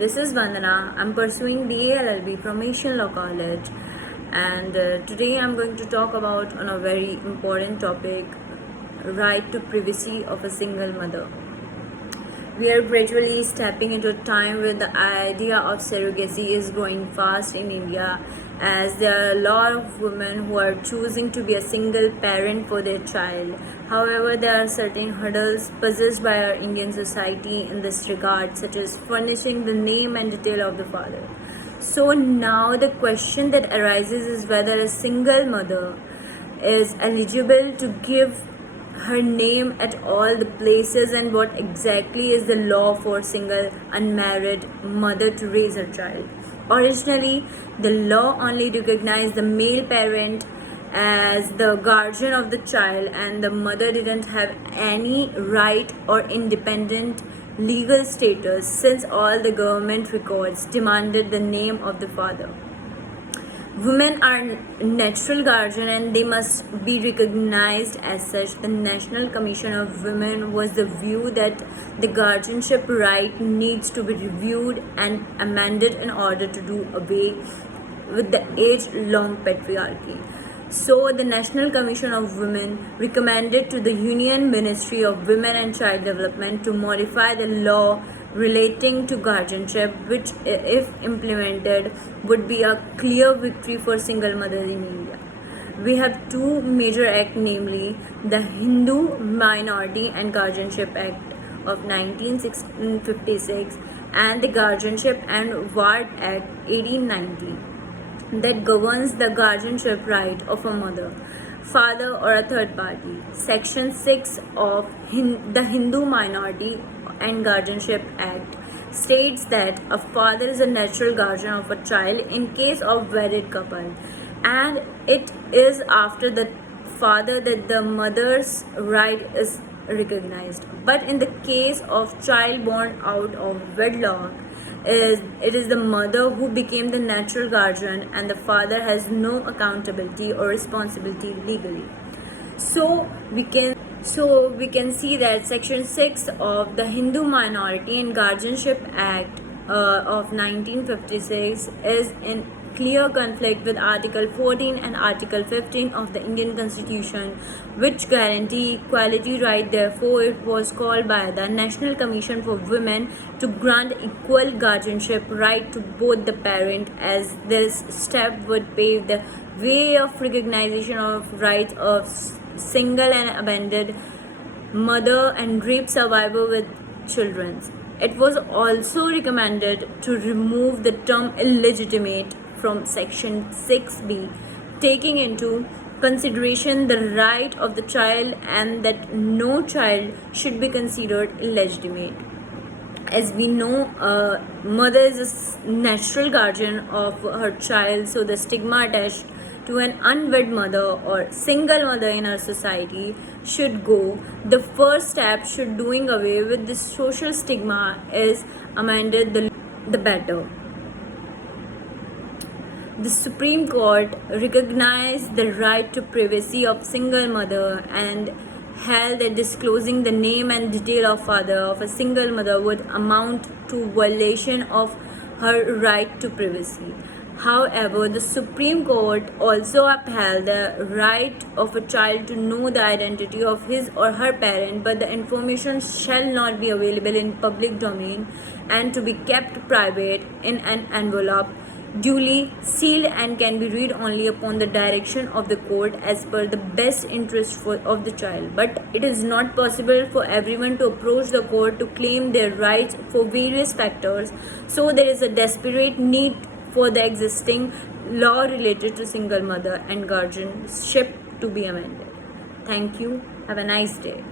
This is Vandana. I'm pursuing BA LLB from Asian Law College, and today I'm going to talk about on a very important topic: right to privacy of a single mother. We are gradually stepping into a time where the idea of surrogacy is growing fast in India, as there are a lot of women who are choosing to be a single parent for their child. However, there are certain hurdles possessed by our Indian society in this regard, such as furnishing the name and detail of the father. So now the question that arises is whether a single mother is eligible to give her name at all the places, and what exactly is the law for single unmarried mother to raise her child. Originally, the law only recognized the male parent as the guardian of the child, and the mother didn't have any right or independent legal status, since all the government records demanded the name of the father. Women are natural guardian and they must be recognized as such. The National Commission of Women was the view that the guardianship right needs to be reviewed and amended in order to do away with the age-long patriarchy. So the National Commission of Women recommended to the Union Ministry of Women and Child Development to modify the law relating to guardianship, which if implemented would be a clear victory for single mothers in India. We have two major acts, namely the Hindu Minority and Guardianship Act of 1956 and the Guardianship and Ward Act 1890, that governs the guardianship right of a mother, father or a third party. Section 6 of the Hindu Minority and Guardianship Act states that a father is a natural guardian of a child in case of wedded couple, and it is after the father that the mother's right is recognized. But in the case of child born out of wedlock, it is the mother who became the natural guardian, and the father has no accountability or responsibility legally. So we can see that Section 6 of the Hindu Minority and Guardianship Act of 1956 is in clear conflict with Article 14 and Article 15 of the Indian Constitution, which guarantee equality right. Therefore, it was called by the National Commission for Women to grant equal guardianship right to both the parent, as this step would pave the way of recognition of rights of single and abandoned mother and rape survivor with children. It was also recommended to remove the term illegitimate from Section 6b, taking into consideration the right of the child, and that no child should be considered illegitimate. As we know, mother is a natural guardian of her child, so the stigma attached to an unwed mother or single mother in our society should go. The first step should doing away with this social stigma is amended the better. The Supreme Court recognized the right to privacy of single mother and held that disclosing the name and detail of father of a single mother would amount to violation of her right to privacy. However, the Supreme Court also upheld the right of a child to know the identity of his or her parent, but the information shall not be available in public domain and to be kept private in an envelope duly sealed, and can be read only upon the direction of the court as per the best interest of the child. But it is not possible for everyone to approach the court to claim their rights for various factors, so there is a desperate need for the existing law related to single mother and guardianship to be amended. Thank you. Have a nice day.